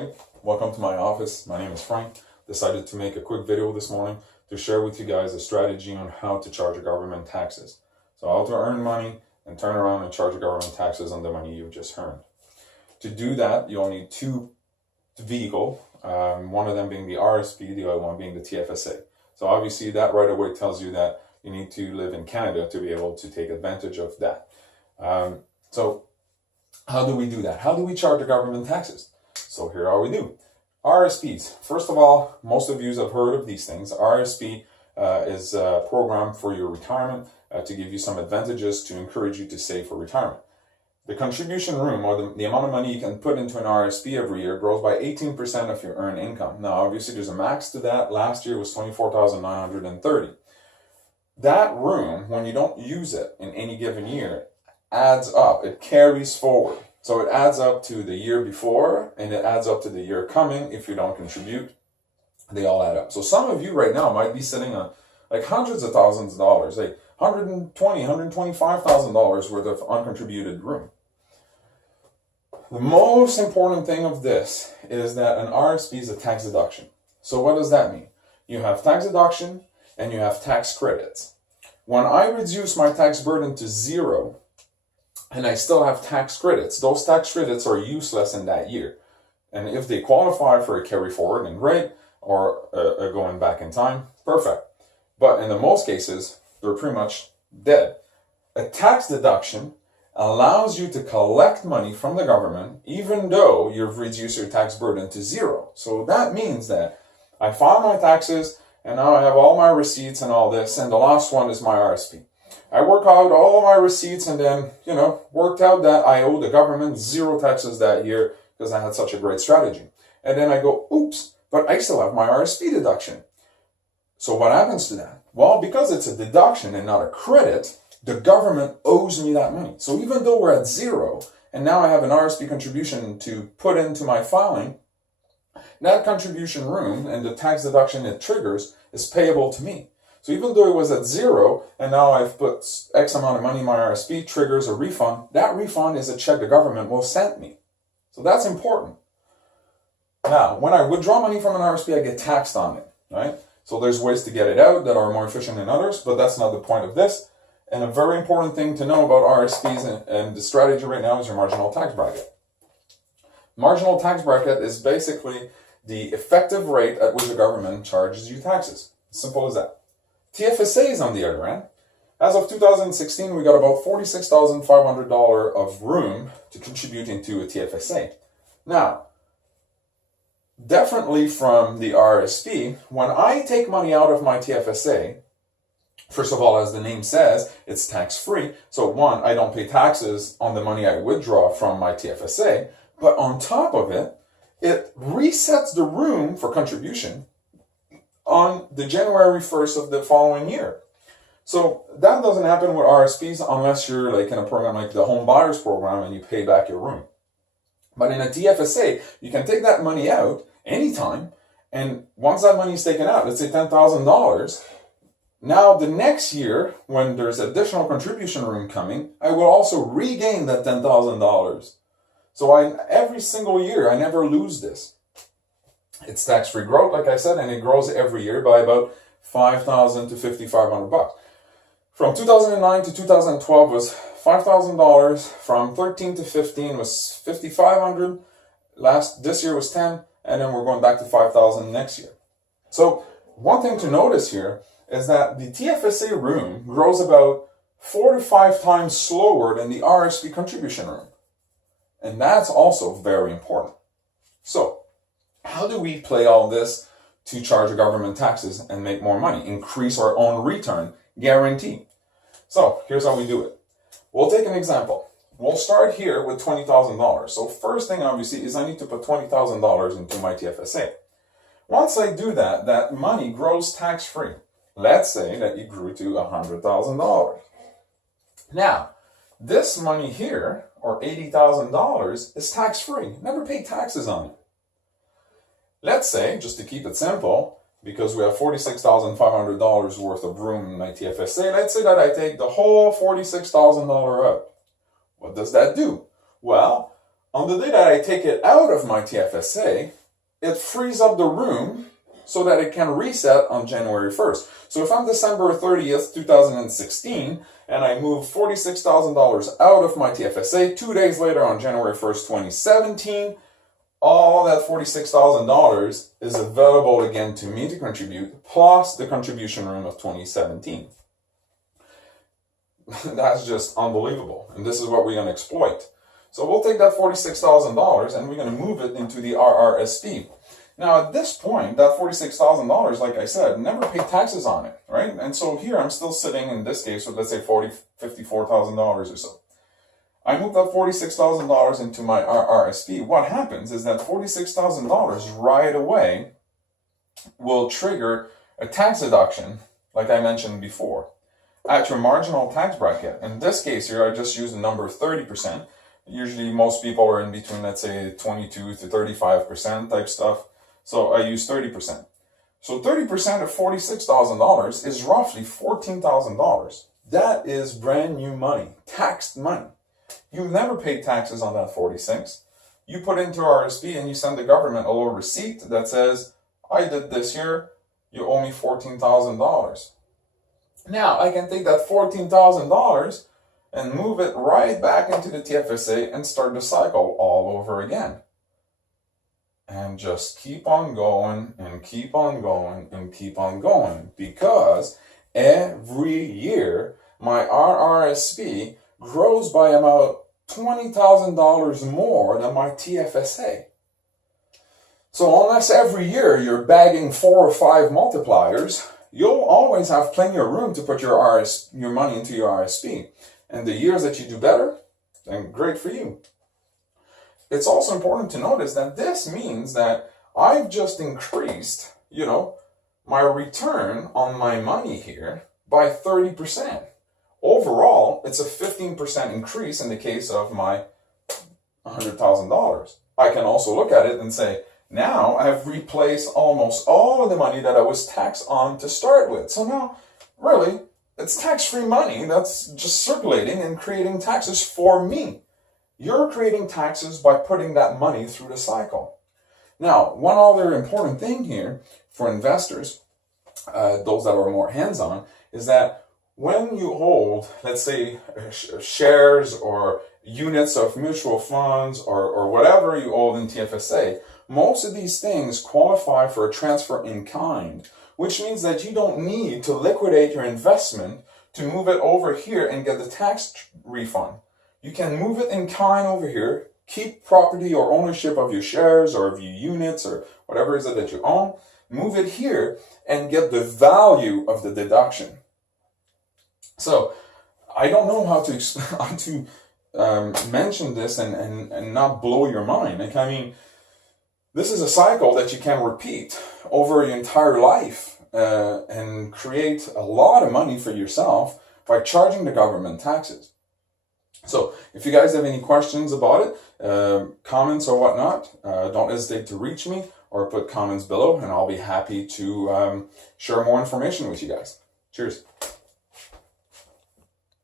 everybody. Welcome to my office. My name is Frank. Decided to make a quick video this morning to share with you guys a strategy on how to charge the government taxes. So how to earn money and turn around and charge the government taxes on the money you've just earned. To do that, you'll need two vehicles, one of them being the RSP, the other one being the TFSA. So obviously that right away tells you that you need to live in Canada to be able to take advantage of that. So how do we do that? How do we charge the government taxes? So here are we do. RSPs. First of all, most of you have heard of these things. RSP is a program for your retirement to give you some advantages to encourage you to save for retirement. The contribution room, or the amount of money you can put into an RSP every year, grows by 18% of your earned income. Now, obviously, there's a max to that. Last year was $24,930. That room, when you don't use it in any given year, adds up. It carries forward. So it adds up to the year before, and it adds up to the year coming. If you don't contribute, they all add up. So some of you right now might be sitting on like hundreds of thousands of dollars, like $120,000, $125,000 worth of uncontributed room. The most important thing of this is that an RSP is a tax deduction. So what does that mean? You have tax deduction and you have tax credits. When I reduce my tax burden to zero, and I still have tax credits, those tax credits are useless in that year. And if they qualify for a carry forward, then great, or going back in time, perfect. But in the most cases, they're pretty much dead. A tax deduction allows you to collect money from the government even though you've reduced your tax burden to zero. So that means that I file my taxes and now I have all my receipts and all this, and the last one is my RSP. I work out all my receipts and then, worked out that I owe the government zero taxes that year because I had such a great strategy. And then I go, oops, but I still have my RSP deduction. So what happens to that? Well, because it's a deduction and not a credit, the government owes me that money. So even though we're at zero and now I have an RSP contribution to put into my filing, that contribution room and the tax deduction it triggers is payable to me. So even though it was at zero, and now I've put X amount of money in my RSP, triggers a refund, that refund is a check the government will send me. So that's important. Now, when I withdraw money from an RSP, I get taxed on it, right? So there's ways to get it out that are more efficient than others, but that's not the point of this. And a very important thing to know about RSPs and the strategy right now is your marginal tax bracket. Marginal tax bracket is basically the effective rate at which the government charges you taxes. Simple as that. TFSAs, on the other hand, as of 2016, we got about $46,500 of room to contribute into a TFSA. Now, differently from the RSP, when I take money out of my TFSA, first of all, as the name says, it's tax-free. So one, I don't pay taxes on the money I withdraw from my TFSA, but on top of it, it resets the room for contribution on the January 1st of the following year. So that doesn't happen with RSPs unless you're like in a program like the Home Buyers Program and you pay back your room. But in a TFSA, you can take that money out anytime, and once that money is taken out, let's say $10,000, now the next year, when there's additional contribution room coming, I will also regain that $10,000. So every single year, I never lose this. It's tax-free growth, like I said, and it grows every year by about $5,000 to $5,500. From 2009 to 2012 was $5,000. From 13 to 15 was $5,500. This year was 10, and then we're going back to 5,000 next year. So one thing to notice here is that the TFSA room grows about 4 to 5 times slower than the RSP contribution room. And that's also very important. So, how do we play all this to charge the government taxes and make more money, increase our own return, guaranteed? So, here's how we do it. We'll take an example. We'll start here with $20,000. So, first thing obviously is I need to put $20,000 into my TFSA. Once I do that, that money grows tax-free. Let's say that it grew to $100,000. Now, this money here, or $80,000, is tax-free. Never pay taxes on it. Let's say, just to keep it simple, because we have $46,500 worth of room in my TFSA, let's say that I take the whole $46,000 out. What does that do? Well, On the day that I take it out of my TFSA, it frees up the room so that it can reset on January 1st. So if I'm December 30th, 2016, and I move $46,000 out of my TFSA, 2 days later on January 1st, 2017, all that $46,000 is available again to me to contribute, plus the contribution room of 2017. That's just unbelievable. And this is what we're going to exploit. So we'll take that $46,000 and we're going to move it into the RRSP. Now at this point, that $46,000, like I said, never paid taxes on it, right? And so here I'm still sitting in this case with, let's say, $54,000 or so. I move that $46,000 into my RRSP. What happens is that $46,000 right away will trigger a tax deduction, like I mentioned before, at your marginal tax bracket. In this case here, I just use the number 30%. Usually most people are in between, let's say, 22 to 35% type stuff. So I use 30%. So 30% of $46,000 is roughly $14,000. That is brand new money, taxed money. You've never paid taxes on that 46. You put into RSP and you send the government a little receipt that says, I did this year, you owe me $14,000. Now I can take that $14,000 and move it right back into the TFSA and start the cycle all over again. And just keep on going and keep on going and keep on going, because every year my RRSP grows by about $20,000 more than my TFSA. So unless every year you're bagging 4 or 5 multipliers, you'll always have plenty of room to put your money into your RSP. And the years that you do better, then great for you. It's also important to notice that this means that I've just increased, my return on my money here by 30%. Overall, it's a 15% increase in the case of my $100,000. I can also look at it and say, now I've replaced almost all of the money that I was taxed on to start with. So now, really, it's tax-free money that's just circulating and creating taxes for me. You're creating taxes by putting that money through the cycle. Now, one other important thing here for investors, those that are more hands-on, is that when you hold, let's say, shares or units of mutual funds or whatever you hold in TFSA, most of these things qualify for a transfer in kind, which means that you don't need to liquidate your investment to move it over here and get the tax refund. You can move it in kind over here, keep property or ownership of your shares or of your units or whatever it is that you own, move it here and get the value of the deduction. So I don't know how to mention this and not blow your mind. Like, I mean, this is a cycle that you can repeat over your entire life and create a lot of money for yourself by charging the government taxes. So if you guys have any questions about it, comments or whatnot, don't hesitate to reach me or put comments below, and I'll be happy to share more information with you guys. Cheers.